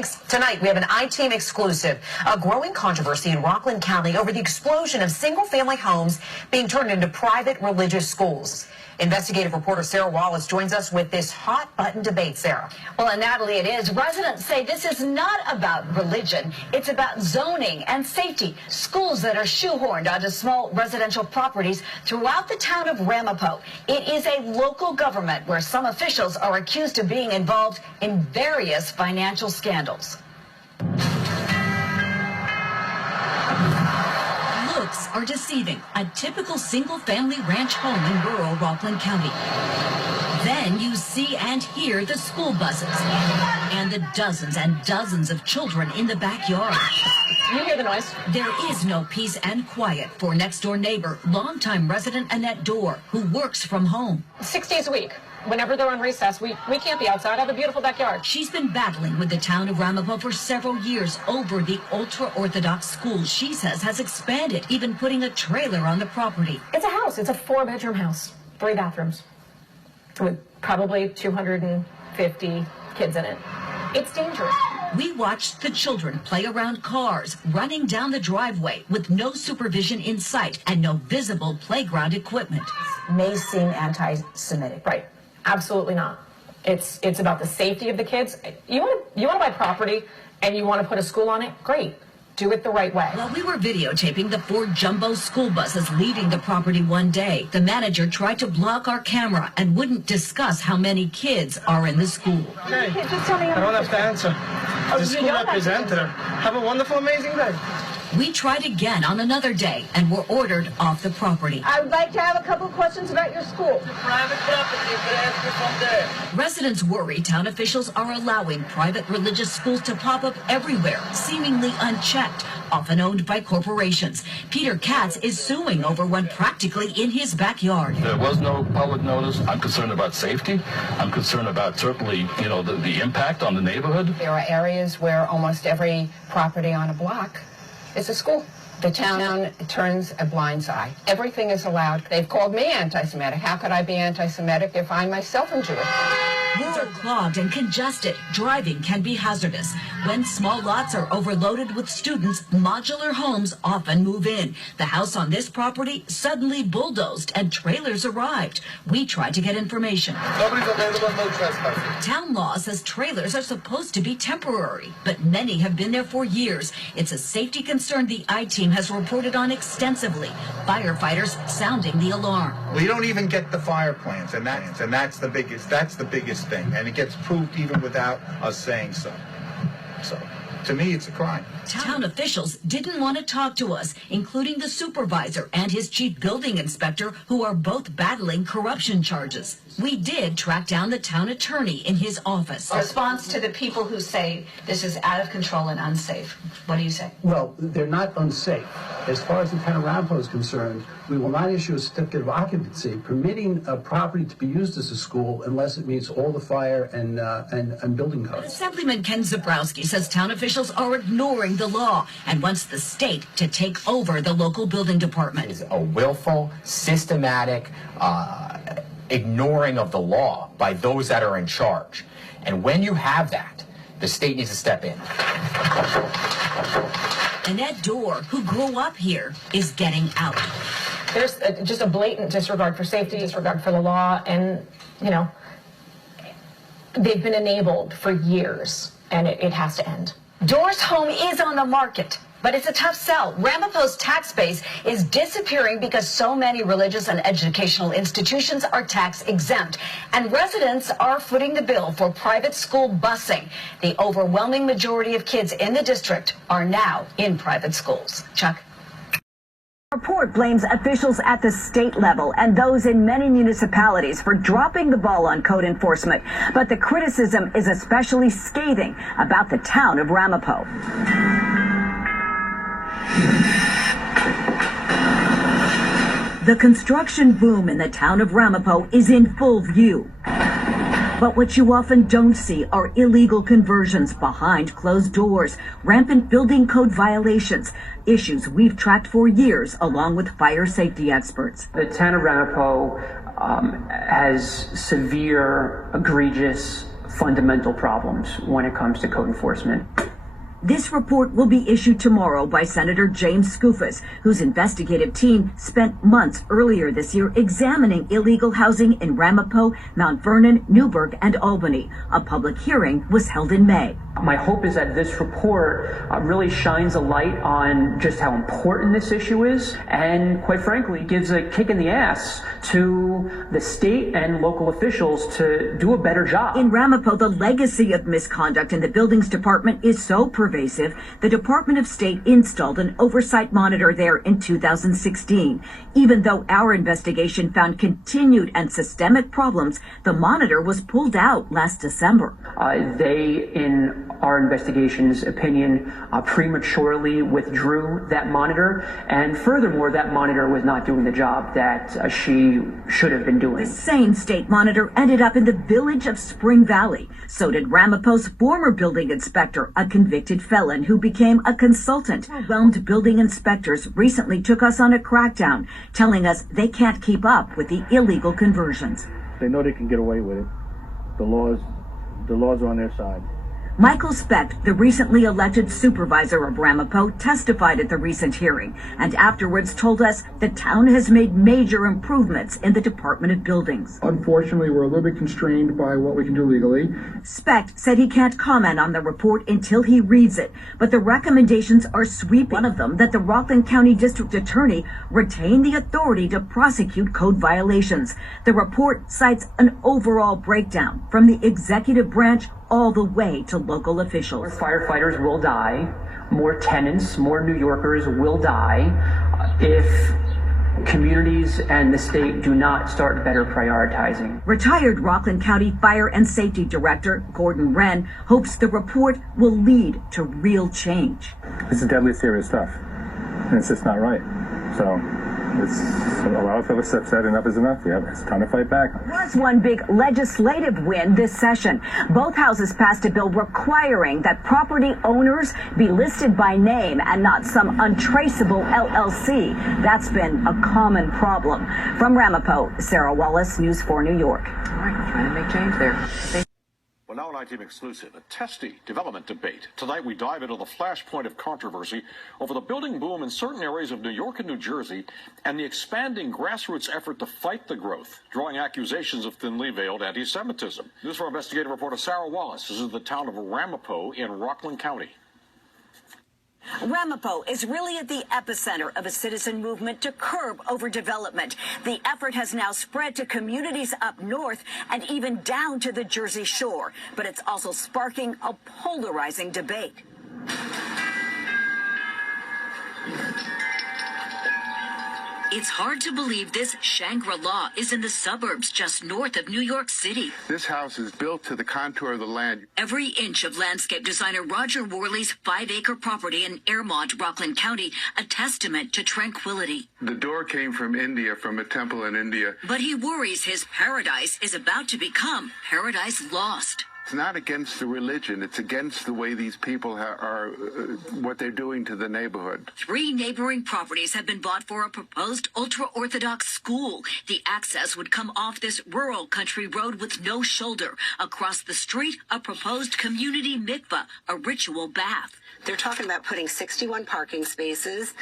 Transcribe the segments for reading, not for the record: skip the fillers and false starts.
Thanks. Tonight, we have an I-Team exclusive. A growing controversy in Rockland County over the explosion of single-family homes being turned into private religious schools. Investigative reporter Sarah Wallace joins us with this hot-button debate, Sarah. Well, and Natalie, it is. Residents say this is not about religion. It's about zoning and safety. Schools that are shoehorned onto small residential properties throughout the town of Ramapo. It is a local government where some officials are accused of being involved in various financial scandals. Looks are deceiving. A typical single-family ranch home in rural Rockland County. Then you see and hear the school buses and the dozens and dozens of children in the backyard. You hear the noise? There is no peace and quiet for next-door neighbor, longtime resident Annette Dorr, who works from home. 6 days a week. Whenever they're on recess, we can't be outside. I have a beautiful backyard. She's been battling with the town of Ramapo for several years over the ultra-Orthodox school she says has expanded, even putting a trailer on the property. It's a house. It's a 4-bedroom house, 3 bathrooms, with probably 250 kids in it. It's dangerous. We watched the children play around cars, running down the driveway with no supervision in sight and no visible playground equipment. May seem anti-Semitic. Right. Absolutely not. It's about the safety of the kids. You want to buy property and you want to put a school on it? Great. Do it the right way. While we were videotaping the 4 jumbo school buses leaving the property one day, the manager tried to block our camera and wouldn't discuss how many kids are in the school. Hey, just tell me. I don't have to answer. The school representative. Have a wonderful, amazing day. We tried again on another day and were ordered off the property. I would like to have a couple of questions about your school. It's private property. You can ask me from there. Residents worry town officials are allowing private religious schools to pop up everywhere, seemingly unchecked, often owned by corporations. Peter Katz is suing over one practically in his backyard. There was no public notice. I'm concerned about safety. I'm concerned about certainly, the impact on the neighborhood. There are areas where almost every property on a block is a school. The town turns a blind eye. Everything is allowed. They've called me anti-Semitic. How could I be anti-Semitic if I myself am Jewish? Roads are clogged and congested. Driving can be hazardous. When small lots are overloaded with students, modular homes often move in. The house on this property suddenly bulldozed and trailers arrived. We tried to get information. Nobody's available, no trespassing. Town law says trailers are supposed to be temporary, but many have been there for years. It's a safety concern the I-Team has reported on extensively. Firefighters sounding the alarm. We don't even get the fire plans, and that's the biggest thing, and it gets proved even without us saying so. So, to me, it's a crime. Town officials didn't want to talk to us, including the supervisor and his chief building inspector, who are both battling corruption charges. We did track down the town attorney in his office. Response to the people who say this is out of control and unsafe. What do you say? Well, they're not unsafe. As far as the town of Ramapo is concerned, we will not issue a certificate of occupancy permitting a property to be used as a school unless it meets all the fire and building codes. Assemblyman Ken Zabrowski says town officials are ignoring the law and wants the state to take over the local building department. It is a willful, systematic ignoring of the law by those that are in charge. And when you have that, the state needs to step in. Annette Dorr, who grew up here, is getting out. There's just a blatant disregard for safety, disregard for the law, and, they've been enabled for years, and it has to end. Dorr's home is on the market, but it's a tough sell. Ramapo's tax base is disappearing because so many religious and educational institutions are tax exempt, and residents are footing the bill for private school busing. The overwhelming majority of kids in the district are now in private schools. Chuck? The report blames officials at the state level and those in many municipalities for dropping the ball on code enforcement. But the criticism is especially scathing about the town of Ramapo. The construction boom in the town of Ramapo is in full view. But what you often don't see are illegal conversions behind closed doors, rampant building code violations, issues we've tracked for years along with fire safety experts. The town of Ramapo has severe, egregious fundamental problems when it comes to code enforcement. This report will be issued tomorrow by Senator James Skoufis, whose investigative team spent months earlier this year examining illegal housing in Ramapo, Mount Vernon, Newburgh, and Albany. A public hearing was held in May. My hope is that this report really shines a light on just how important this issue is, and quite frankly, gives a kick in the ass to the state and local officials to do a better job. In Ramapo, the legacy of misconduct in the buildings department is so pervasive, the Department of State installed an oversight monitor there in 2016. Even though our investigation found continued and systemic problems, the monitor was pulled out last December. They, in our investigation's opinion, prematurely withdrew that monitor, and furthermore, that monitor was not doing the job that she should have been doing. The same state monitor ended up in the village of Spring Valley. So did Ramapo's former building inspector, a convicted felon who became a consultant. Overwhelmed building inspectors recently took us on a crackdown, telling us they can't keep up with the illegal conversions. They know they can get away with it. The laws are on their side. Michael Specht, the recently elected supervisor of Ramapo, testified at the recent hearing and afterwards told us the town has made major improvements in the Department of Buildings. Unfortunately, we're a little bit constrained by what we can do legally. Specht said he can't comment on the report until he reads it, but the recommendations are sweeping. One of them, that the Rockland County District Attorney retain the authority to prosecute code violations. The report cites an overall breakdown from the executive branch all the way to local officials. More firefighters will die, more tenants, more New Yorkers will die if communities and the state do not start better prioritizing. Retired Rockland County Fire and Safety Director Gordon Wren hopes the report will lead to real change. This is deadly serious stuff, and it's just not right. So a lot of folks have said enough is enough. It's time to fight back. There was one big legislative win this session. Both houses passed a bill requiring that property owners be listed by name and not some untraceable LLC. That's been a common problem. From Ramapo, Sarah Wallace, News 4 New York. All right, trying to make change there. Well, now an I-Team exclusive, a testy development debate. Tonight we dive into the flashpoint of controversy over the building boom in certain areas of New York and New Jersey and the expanding grassroots effort to fight the growth, drawing accusations of thinly veiled anti-Semitism. News for investigative reporter Sarah Wallace. This is the town of Ramapo in Rockland County. Ramapo is really at the epicenter of a citizen movement to curb overdevelopment. The effort has now spread to communities up north and even down to the Jersey Shore. But it's also sparking a polarizing debate. It's hard to believe this Shangri-La is in the suburbs just north of New York City. This house is built to the contour of the land. Every inch of landscape designer Roger Worley's 5-acre property in Airmont, Rockland County, a testament to tranquility. The door came from India, from a temple in India. But he worries his paradise is about to become paradise lost. It's not against the religion. It's against the way these people are what they're doing to the neighborhood. 3 neighboring properties have been bought for a proposed ultra-Orthodox school. The access would come off this rural country road with no shoulder. Across the street, a proposed community mikveh, a ritual bath. They're talking about putting 61 parking spaces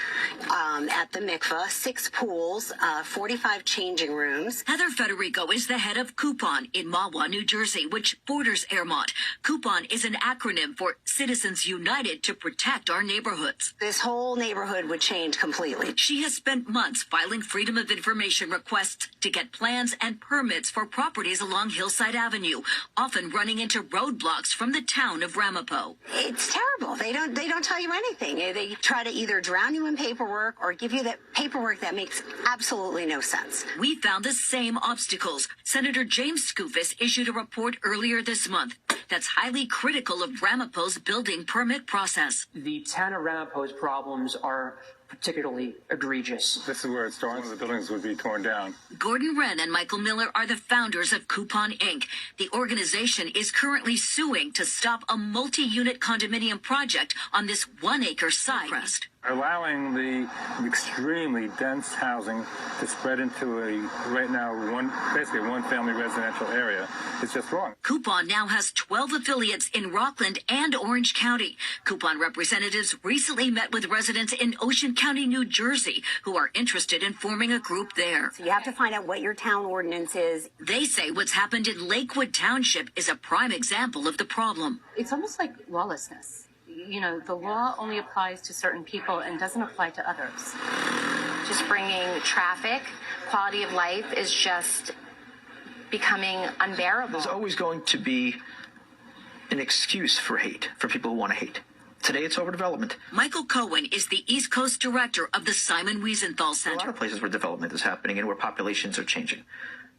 at the mikveh, 6 pools, 45 changing rooms. Heather Federico is the head of Coupon in Mahwah, New Jersey, which borders Airmont. Coupon is an acronym for Citizens United to Protect Our Neighborhoods. This whole neighborhood would change completely. She has spent months filing Freedom of Information requests to get plans and permits for properties along Hillside Avenue, often running into roadblocks from the town of Ramapo. It's terrible. They don't tell you anything. They try to either drown you in paperwork or give you that paperwork that makes absolutely no sense. We found the same obstacles. Senator James Skoufis issued a report earlier this month that's highly critical of Ramapo's building permit process. The town of Ramapo's problems are particularly egregious. This is where it starts. The buildings would be torn down. Gordon Wren and Michael Miller are the founders of Coupon Inc. The organization is currently suing to stop a multi-unit condominium project on this 1-acre site. Allowing the extremely dense housing to spread into right now, basically a one-family residential area is just wrong. Coupon now has 12 affiliates in Rockland and Orange County. Coupon representatives recently met with residents in Ocean County, New Jersey, who are interested in forming a group there. So you have to find out what your town ordinance is. They say what's happened in Lakewood Township is a prime example of the problem. It's almost like lawlessness. You know, the law only applies to certain people and doesn't apply to others. Just bringing traffic, quality of life is just becoming unbearable. There's always going to be an excuse for hate, for people who want to hate. Today it's overdevelopment. Michael Cohen is the East Coast director of the Simon Wiesenthal Center. A lot of places where development is happening and where populations are changing.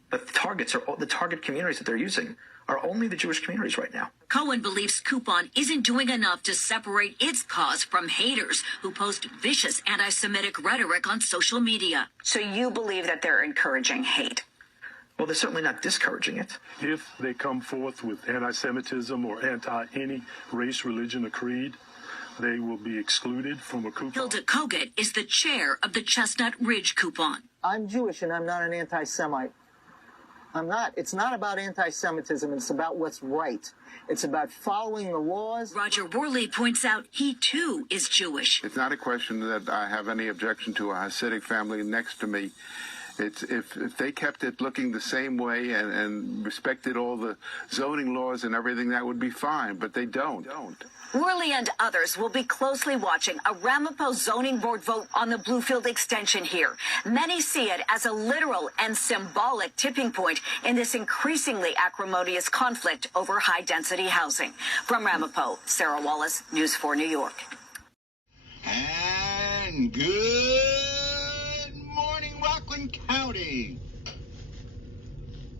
But the target communities that they're using are only the Jewish communities right now. Cohen believes Coupon isn't doing enough to separate its cause from haters who post vicious anti-Semitic rhetoric on social media. So you believe that they're encouraging hate? Well, they're certainly not discouraging it. If they come forth with anti-Semitism or anti-any race, religion, or creed, they will be excluded from a coupon. Hilda Kogut is the chair of the Chestnut Ridge Coupon. I'm Jewish and I'm not an anti-Semite. I'm not. It's not about anti-Semitism. It's about what's right. It's about following the laws. Roger Worley points out he, too, is Jewish. It's not a question that I have any objection to a Hasidic family next to me. It's if they kept it looking the same way and respected all the zoning laws and everything, that would be fine. But they don't. Worley and others will be closely watching a Ramapo zoning board vote on the Bluefield extension here. Many see it as a literal and symbolic tipping point in this increasingly acrimonious conflict over high-density housing. From Ramapo, Sarah Wallace, News 4 New York. And good morning, Rockland County.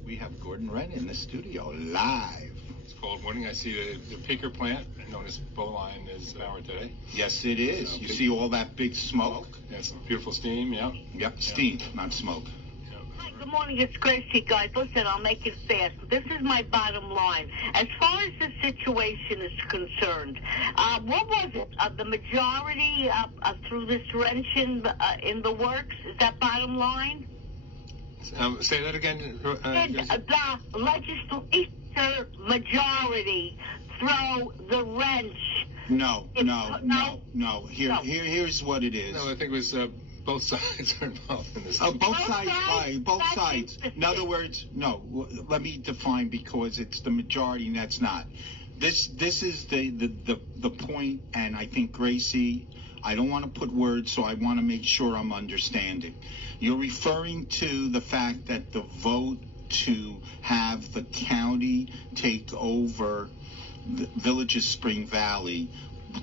We have Gordon Wren in the studio live. It's cold morning. I see the picker plant, known as Bowline, is powered today. Yes, it is. You see all that big smoke? Yes, beautiful steam, yeah. Yep, steam, not smoke. Hi, good morning. It's Gracie, guys. Listen, I'll make it fast. This is my bottom line. As far as the situation is concerned, what was it? The majority through this wrenching in the works? Is that bottom line? Say that again. The legislature majority throw the wrench. No. Here's what it is. No, I think it was both sides are involved in this. Both sides. In other words, no. Let me define, because it's the majority and that's not. This is the point, and I think, Gracie, I don't want to put words, so I want to make sure I'm understanding. You're referring to the fact that the vote to have the county take over the Village of Spring Valley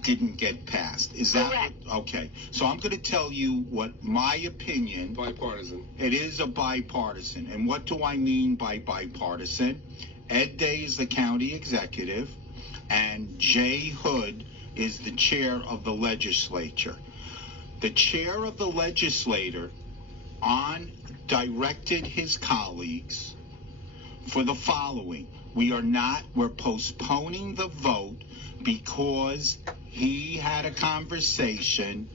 didn't get passed. Is that correct? Okay. So I'm going to tell you what my opinion. Bipartisan. It is a bipartisan. And what do I mean by bipartisan? Ed Day is the county executive, and Jay Hood is the chair of the legislature. The chair of the legislature directed his colleagues for the following. We're postponing the vote because he had a conversation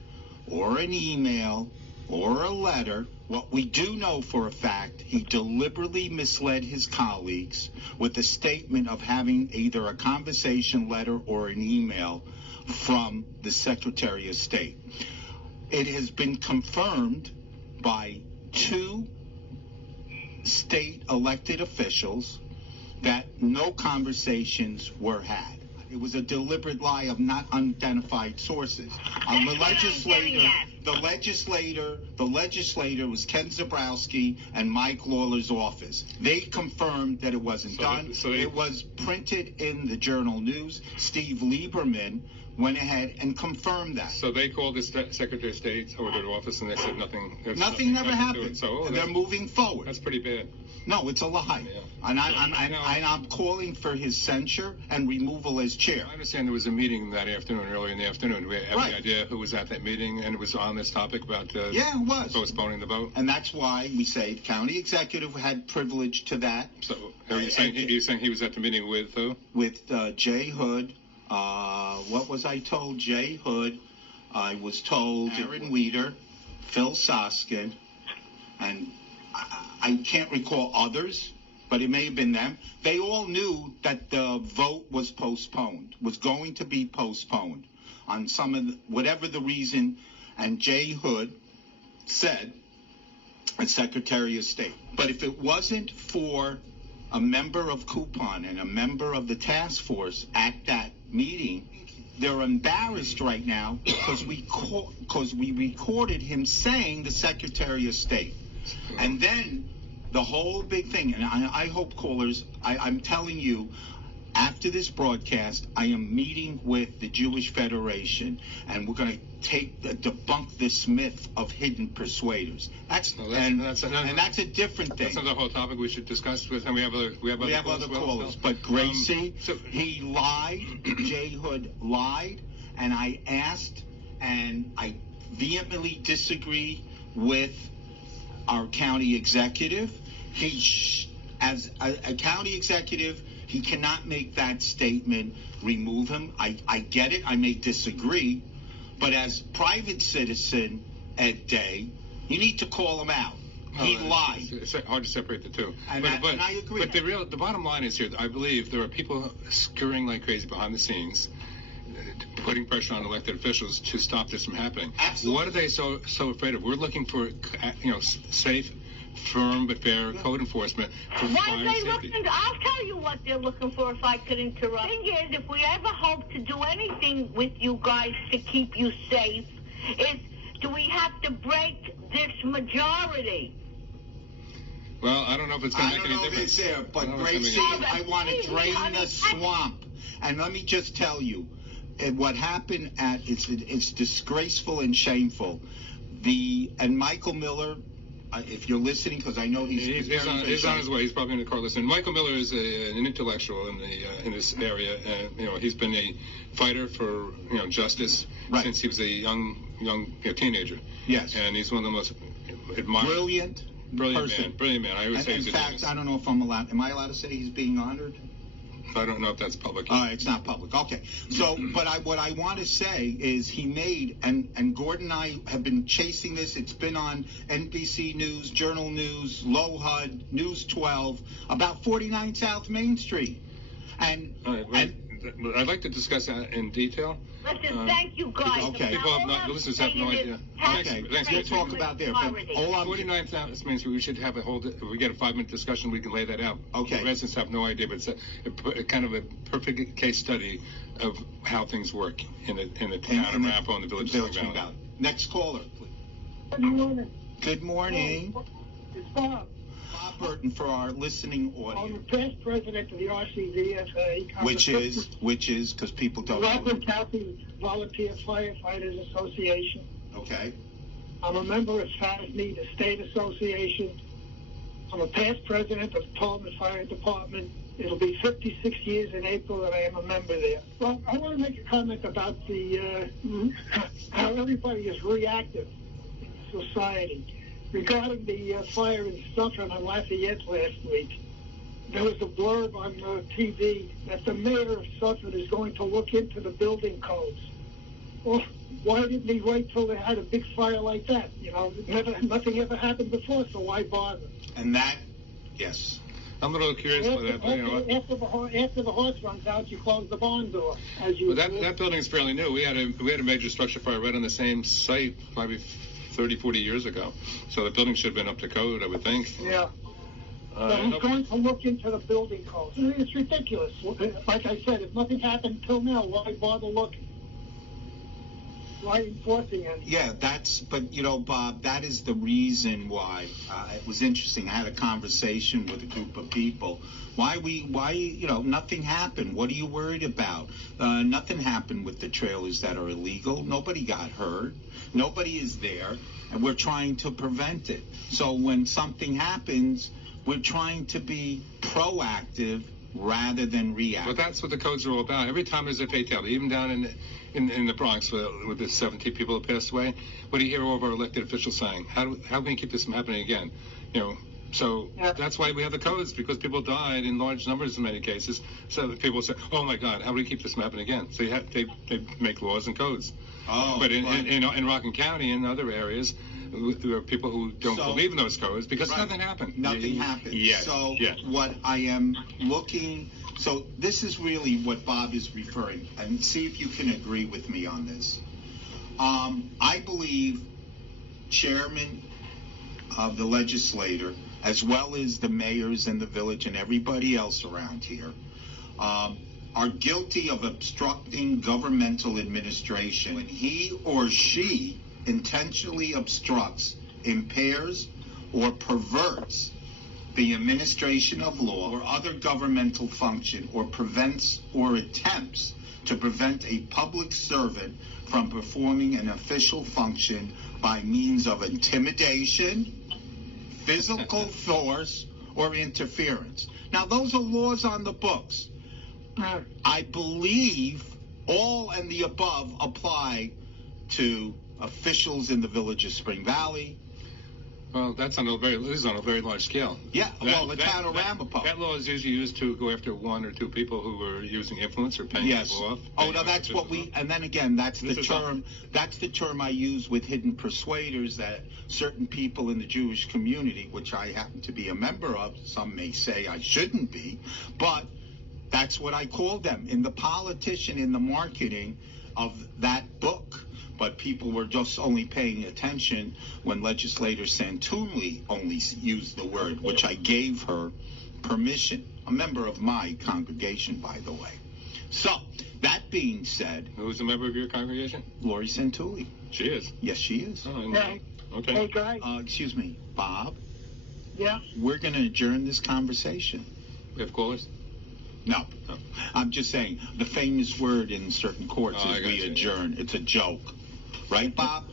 or an email or a letter. What we do know for a fact, he deliberately misled his colleagues with the statement of having either a conversation, letter, or an email from the Secretary of State. It has been confirmed by 2 state elected officials that no conversations were had. It was a deliberate lie of not identified sources. The legislator was Ken Zabrowski and Mike Lawler's office. They confirmed that it wasn't done. It was printed in the Journal News. Steve Lieberman went ahead and confirmed that. So they called the Secretary of State or their office and they said nothing. Nothing never happened. So they're moving forward. That's pretty bad. No, it's a lie. Yeah. And I'm calling for his censure and removal as chair. I understand there was a meeting that afternoon, early in the afternoon. We have any idea who was at that meeting, and it was on this topic about it was postponing the vote? And that's why we say the county executive had privilege to that. So are you saying he was at the meeting with who? With Jay Hood. What was I told? Jay Hood, I was told Aaron Weeder, Phil Soskin, and I can't recall others, but it may have been them. They all knew that the vote was postponed, was going to be postponed on some of whatever the reason. And Jay Hood said, as Secretary of State, but if it wasn't for a member of Coupon and a member of the task force at that meeting, they're embarrassed right now because we recorded him saying the Secretary of State. And then the whole big thing, and I hope callers, I'm telling you, after this broadcast, I am meeting with the Jewish Federation, and we're going to debunk this myth of hidden persuaders. That's a different thing. That's not the whole topic we should discuss with, and we have other callers. But Gracie, he lied. Jay Hood lied, and I asked, and I vehemently disagree with our county executive. As a county executive, he cannot make that statement, remove him. I get it. I may disagree. But as private citizen, Ed Day, you need to call him out. He lied. It's hard to separate the two. And I agree. But the bottom line is here, I believe there are people scurrying like crazy behind the scenes, putting pressure on elected officials to stop this from happening. Absolutely. What are they so afraid of? We're looking for, safe, firm but fair code enforcement for fire safety. I'll tell you what they're looking for if I could interrupt. The thing is, if we ever hope to do anything with you guys to keep you safe, is do we have to break this majority? Well, I don't know if it's going to make any difference. I don't know if it's there, but Gracie, I want to drain the swamp. And let me just tell you, what happened it's disgraceful and shameful. And Michael Miller, if you're listening, because I know he's on his way. He's probably in the car listening. Michael Miller is an intellectual in this area, and he's been a fighter for justice since he was a young teenager. Yes, and he's one of the most admired, brilliant man. I always say he's a genius. In fact, I don't know if I'm allowed. Am I allowed to say he's being honored? I don't know if that's public. It's not public. Okay. So, but what I want to say is he made, and Gordon and I have been chasing this. It's been on NBC News, Journal News, Low HUD, News 12, about 49 South Main Street. And I'd like to discuss that in detail. Listen, thank you guys. Okay. Listeners have no idea. Okay, we'll talk about there. But 49 South Main Street, we should have if we get a 5-minute discussion, we can lay that out. Okay. The residents have no idea, but it's a kind of a perfect case study of how things work in the town of Arapahoe and the village of Valley. Next caller, please. Good morning. Good morning. It's Bob. Bob Burton for our listening audience. I'm the past president of the RCVFA. Which is because people don't know. Rockland County Volunteer Firefighters Association. Okay. I'm a member of FASNY, the state association. I'm a past president of Tallman Fire Department. It'll be 56 years in April that I am a member there. Well, I want to make a comment about how everybody is reactive in society. Regarding the fire in Suffolk on Lafayette last week, there was a blurb on TV that the mayor of Suffolk is going to look into the building codes. Well, why didn't he wait till they had a big fire like that? Nothing ever happened before, so why bother? And that, yes. I'm a little curious about that. After the horse runs out, you close the barn door. That building is fairly new. We had a major structure fire right on the same site, probably 30, 40 years ago. So the building should have been up to code, I would think. Yeah. But he's going to look into the building codes. It's ridiculous. Like I said, if nothing happened until now, why bother looking? Why enforcing it? Yeah, but Bob, that is the reason why it was interesting. I had a conversation with a group of people. Why nothing happened? What are you worried about? Nothing happened with the trailers that are illegal. Nobody got hurt. Nobody is there, and we're trying to prevent it. So when something happens, we're trying to be proactive rather than reactive. But that's what the codes are all about. Every time there's a fatality, even down in the Bronx with the 17 people that passed away, what do you hear all of our elected officials saying? How can we keep this from happening again? So that's why we have the codes, because people died in large numbers in many cases. So that people say, "Oh my God, how do we keep this from happening again?" So they make laws and codes. But in Rockland County and other areas, there are people who don't believe in those codes because nothing happened. Nothing happened. Yeah. So what I am looking, so this is really what Bob is referring, and see if you can agree with me on this. I believe chairman of the legislature, as well as the mayors and the village and everybody else around here, are guilty of obstructing governmental administration when he or she intentionally obstructs, impairs, or perverts the administration of law or other governmental function, or prevents or attempts to prevent a public servant from performing an official function by means of intimidation, physical force, or interference. Now, those are laws on the books. I believe all and the above apply to officials in the village of Spring Valley. Well, this is on a very large scale. Yeah, the town of Ramapo. That law is usually used to go after one or two people who were using influence or paying people off. Oh, no, that's what we, and then again, that's the term I use with hidden persuaders, that certain people in the Jewish community, which I happen to be a member of, some may say I shouldn't be, but that's what I call them, in the politician, in the marketing of that book. But people were just only paying attention when legislator Santulli only used the word, which I gave her permission. A member of my congregation, by the way. So, that being said... Who's a member of your congregation? Lori Santulli. She is? Yes, she is. Oh, Hey. Okay. Hey, guys. Excuse me, Bob? Yeah? We're going to adjourn this conversation. We have callers? No. I'm just saying, the famous word in certain courts is we adjourn. It's a joke. Right, Bob?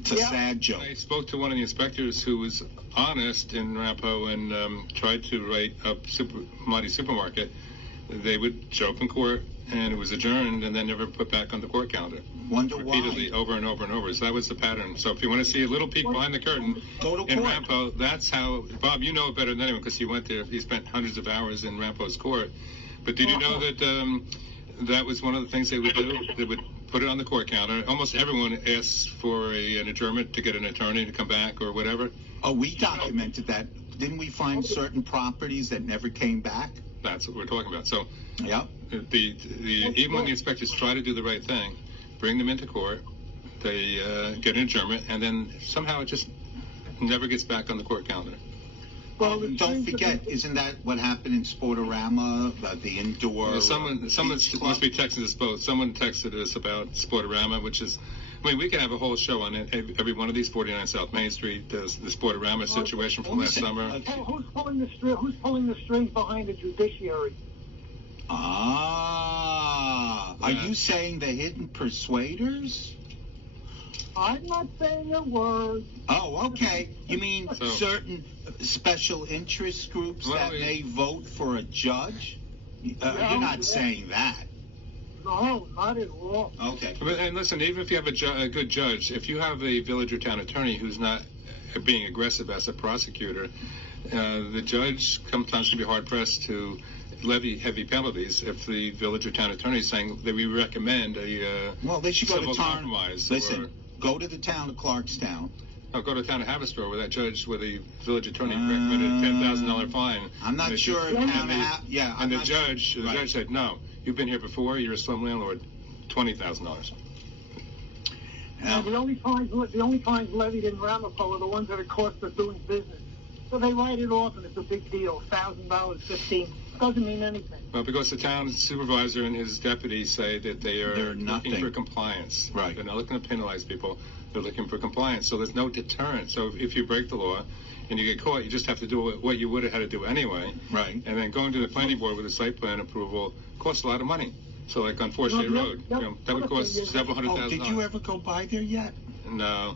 It's a sad joke. I spoke to one of the inspectors who was honest in Ramapo and tried to write up Mighty Supermarket. They would joke in court, and it was adjourned and then never put back on the court calendar. Wonder repeatedly, over and over and over. So that was the pattern. So if you want to see a little peek behind the curtain in Ramapo, that's how, Bob, you know it better than anyone because you went there. You spent hundreds of hours in Ramapo's court. But did you know that that was one of the things they would do? They would put it on the court calendar. Almost everyone asks for an adjournment to get an attorney to come back or whatever. Oh, we documented that. Didn't we find certain properties that never came back? That's what we're talking about. So, yeah, even when the inspectors try to do the right thing, bring them into court, they get an adjournment, and then somehow it just never gets back on the court calendar. Well, don't forget, isn't that what happened in Sportorama, the indoor? Well, someone must be texting us both. Someone texted us about Sportorama, which is, I mean, we could have a whole show on it. Every one of these 49 South Main Street, the Sportorama situation from last summer. Who's pulling the strings behind the judiciary? Are you saying the hidden persuaders? I'm not saying a word. Oh, okay. You mean certain special interest groups that may vote for a judge? You're not saying that. No, not at all. Okay. And listen, even if you have a good judge, if you have a village or town attorney who's not being aggressive as a prosecutor, the judge sometimes can be hard-pressed to levy heavy penalties if the village or town attorney is saying that we recommend a well, they should go to town. Compromise. Listen. Go to the town of Clarkstown. I'll go to the town of Haverstraw where that judge, where the village attorney recommended a $10,000 fine. I'm not sure. And the judge said, no, you've been here before, you're a slum landlord, $20,000. The only fines levied in Ramapo are the ones that are cost of doing business. So they write it off and it's a big deal, $1,000, $15,000. Doesn't mean anything. Well, because the town supervisor and his deputies say that they're looking for compliance. Right. They're not looking to penalize people. They're looking for compliance. So there's no deterrent. So if you break the law and you get caught, you just have to do what you would have had to do anyway. Right. And then going to the planning board with a site plan approval costs a lot of money. So like on Forest State Road, that would cost several $100,000. Did you ever go by there yet? No.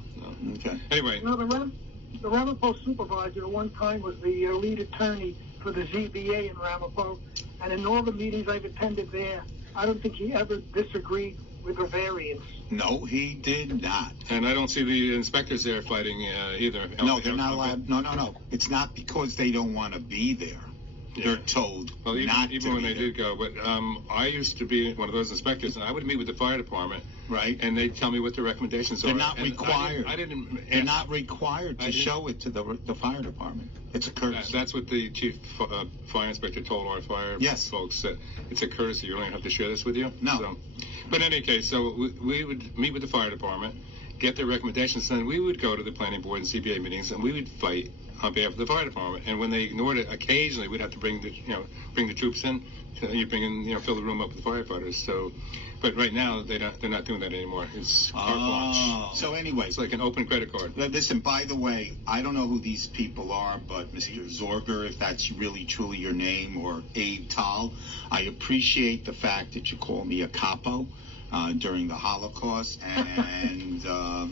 Okay. Anyway. The Ramapo supervisor at one time was the lead attorney for the ZBA in Ramapo, and in all the meetings I've attended there, I don't think he ever disagreed with the variance. No, he did not. And I don't see the inspectors there fighting either. No, they're not allowed. No. It's not because they don't want to be there. Yeah. They're told not to even when they did go. But I used to be one of those inspectors, and I would meet with the fire department. Right. And they'd tell me what the recommendations are. They're not required. They're not required to show it to the fire department. It's a courtesy. That's what the chief fire inspector told our fire folks. That it's a courtesy. You don't have to share this with you. No. So, but in any case, so we would meet with the fire department, get their recommendations, and then we would go to the planning board and CBA meetings, and we would fight on behalf of the fire department. And when they ignored it, occasionally we'd have to bring the troops in. You bring in, fill the room up with firefighters. So, but right now they're not doing that anymore. It's carte blanche. So anyway, it's like an open credit card. Listen, by the way, I don't know who these people are, but Mr. Zorger, if that's really truly your name, or Abe Tal, I appreciate the fact that you call me a capo during the Holocaust, and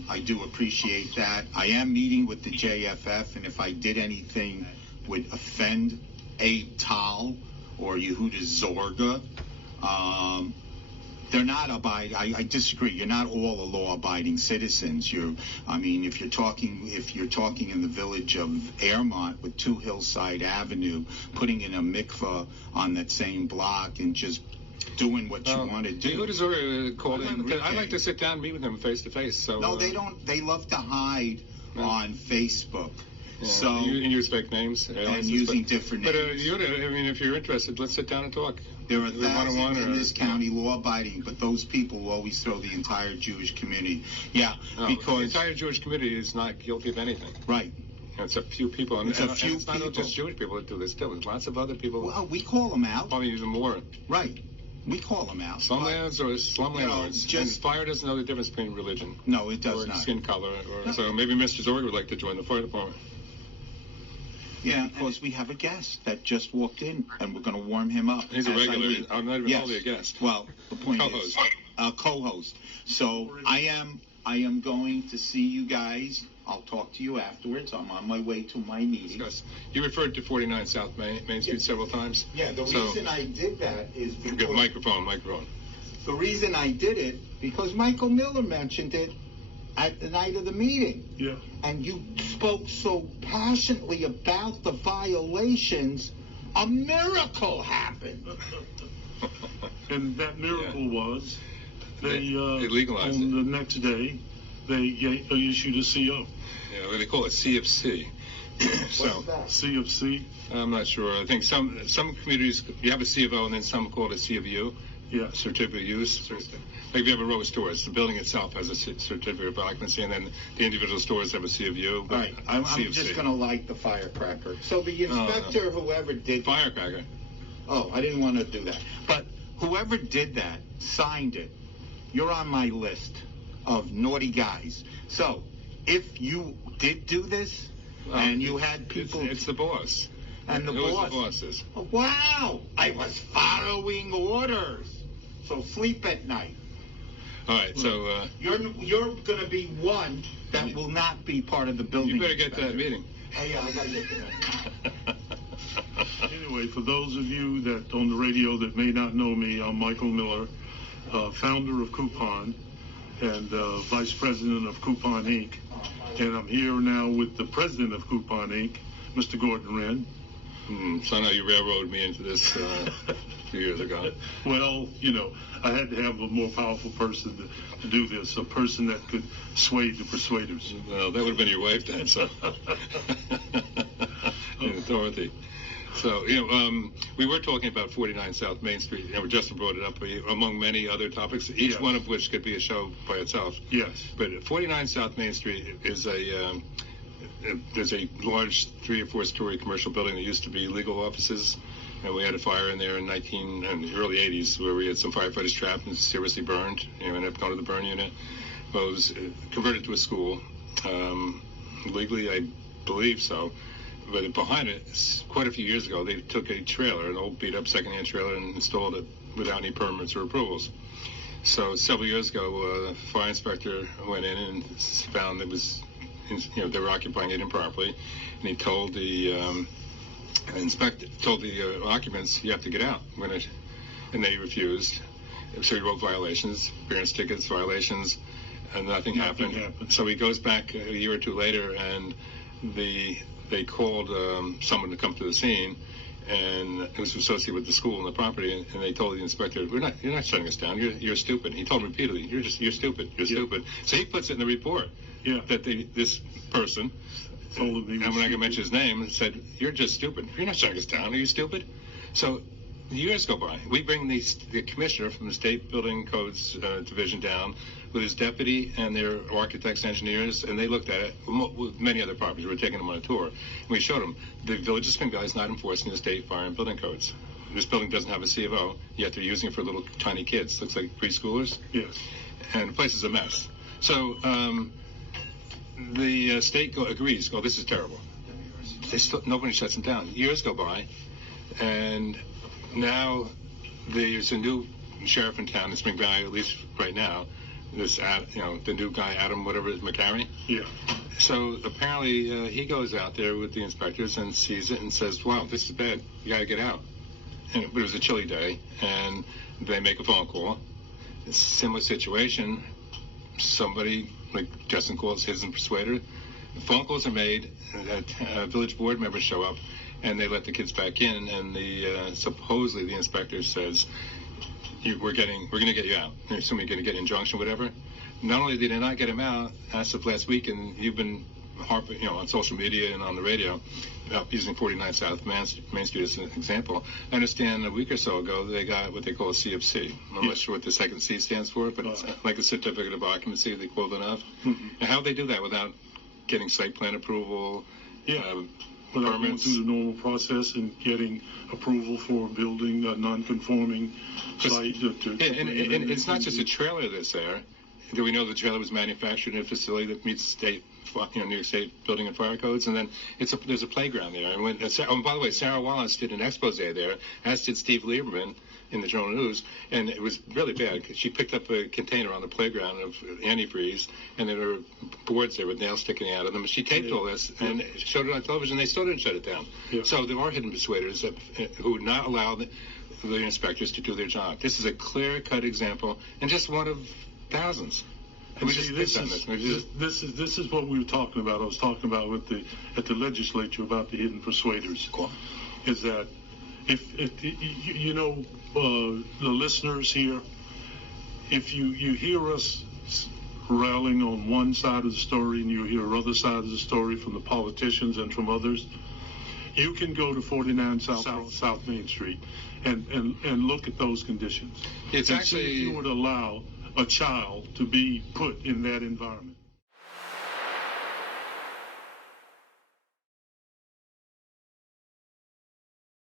I do appreciate that. I am meeting with the JFF, and if I did anything would offend Abe Tal or Yehuda Zorga, they're not abiding. I disagree. You're not all a law-abiding citizens. If you're talking in the village of Airmont with 2 Hillside Avenue, putting in a mikveh on that same block and just doing what you want to do. Yehuda Zorga called in. I like to sit down and meet with them face to face. So no, they don't. They love to hide on Facebook. Yeah, so and use fake names and using different names. But if you're interested, let's sit down and talk. There are thousands in this county law-abiding, but those people will always throw the entire Jewish community. Yeah, because the entire Jewish community is not guilty of anything. Right. It's a few people. It's not just Jewish people that do this. There's lots of other people. Well, we call them out. Probably even more. Right. We call them out. Slum landlords. And fire doesn't know the difference between religion. No, it does not. Or skin color. So maybe Mr. Zorg would like to join the fire department. Yeah, because we have a guest that just walked in, and we're going to warm him up. He's a regular. I'm not even really a guest. Well, the point is, co-host. So I am going to see you guys. I'll talk to you afterwards. I'm on my way to my meeting. You referred to 49 South Main Street several times. Yeah, the reason I did that is because... Microphone. The reason I did it, because Michael Miller mentioned it at the night of the meeting. Yeah. And you spoke so passionately about the violations, a miracle happened. And that miracle was they legalized on the next day they issued a CO. Yeah, they call it CFC. What's that? CFC? I'm not sure. I think some communities, you have a C of O and then some call it a C of U. Yeah. Certificate of use. Like if you have a row of stores, the building itself has a certificate of occupancy, and then the individual stores have a C of U. All right. I'm just going to light the firecracker. So the inspector, whoever did... Firecracker. Oh, I didn't want to do that. But whoever did that, signed it. You're on my list of naughty guys. So if you did do this, and you had people... It's the boss. And the boss. Who the boss is? Wow! I was following orders. So sleep at night. All right, so... You're going to be one that will not be part of the building. You better get to that meeting. Oh, yeah, I got to get to that. Anyway, for those of you that on the radio that may not know me, I'm Michael Miller, founder of Coupon and vice president of Coupon Inc. And I'm here now with the president of Coupon Inc., Mr. Gordon Wren. So I know you railroaded me into this a few years ago. Well, I had to have a more powerful person to do this, a person that could sway the persuaders. Well, that would have been your wife then, so. Dorothy. So, we were talking about 49 South Main Street, and Justin brought it up, among many other topics, each one of which could be a show by itself. Yes. But 49 South Main Street is there's a large 3 or 4 story commercial building that used to be legal offices, and we had a fire in there in the early 80s where we had some firefighters trapped and seriously burned. Ended up going to the burn unit. Well, it was converted to a school. Legally, I believe so. But behind it, quite a few years ago, they took a trailer, an old beat-up second-hand trailer, and installed it without any permits or approvals. So several years ago, a fire inspector went in and found they were occupying it improperly, and he told the occupants, "You have to get out." And they refused. So he wrote violations, appearance tickets, violations, and nothing happened. So he goes back a year or two later, and they called someone to come to the scene, and it was associated with the school and the property, and they told the inspector, "You're not shutting us down. You're stupid." He told him repeatedly, "You're stupid. You're stupid." So he puts it in the report that this person, and we're not going to mention his name, said, "You're just stupid. You're not shutting us down. Are you stupid?" So years go by. We bring the commissioner from the State Building Codes Division down with his deputy and their architects, engineers, and they looked at it with many other properties. We were taking them on a tour. And we showed them the Village of Spring Valley is not enforcing the state fire and building codes. This building doesn't have a C of O, yet they're using it for little tiny kids. Looks like preschoolers. Yes. And the place is a mess. So the state agrees, "Oh, this is terrible." Nobody shuts them down. Years go by, and now there's a new sheriff in town in Spring Valley, at least right now. The new guy, Adam, whatever it is, McCary. Yeah. So apparently he goes out there with the inspectors and sees it and says, "Wow, this is bad. You got to get out." But it was a chilly day, and they make a phone call. It's a similar situation. Somebody, like Justin calls his and Persuader. Phone calls are made. Village board members show up, and they let the kids back in. And supposedly the inspector says, we're going to get you out. I assume you're going to get an injunction, whatever. Not only did they not get him out, as of last week, and you've been harping, on social media and on the radio, using 49 South Main Street as an example. I understand a week or so ago they got what they call a C of C. I'm not sure what the second C stands for, but it's like a certificate of occupancy, the equivalent of. And how they do that without getting site plan approval? Without going through the normal process and getting approval for building a non-conforming site. And it's not just a trailer that's there. Do we know the trailer was manufactured in a facility that meets state, New York State building and fire codes? And then there's a playground there. And by the way, Sarah Wallace did an expose there, as did Steve Lieberman in the Journal News, and it was really bad. She picked up a container on the playground of antifreeze, and there were boards there with nails sticking out of them. She taped all this and showed it on television. They still didn't shut it down. So there are hidden persuaders who would not allow the inspectors to do their job. This is a clear-cut example, and just one of thousands. And see, this is what we were talking about. I was talking about at the legislature about the hidden persuaders. Cool. Is that if the listeners here, if you hear us railing on one side of the story and you hear other side of the story from the politicians and from others, you can go to 49 South Main Street and look at those conditions. It's and actually, see if you would allow a child to be put in that environment.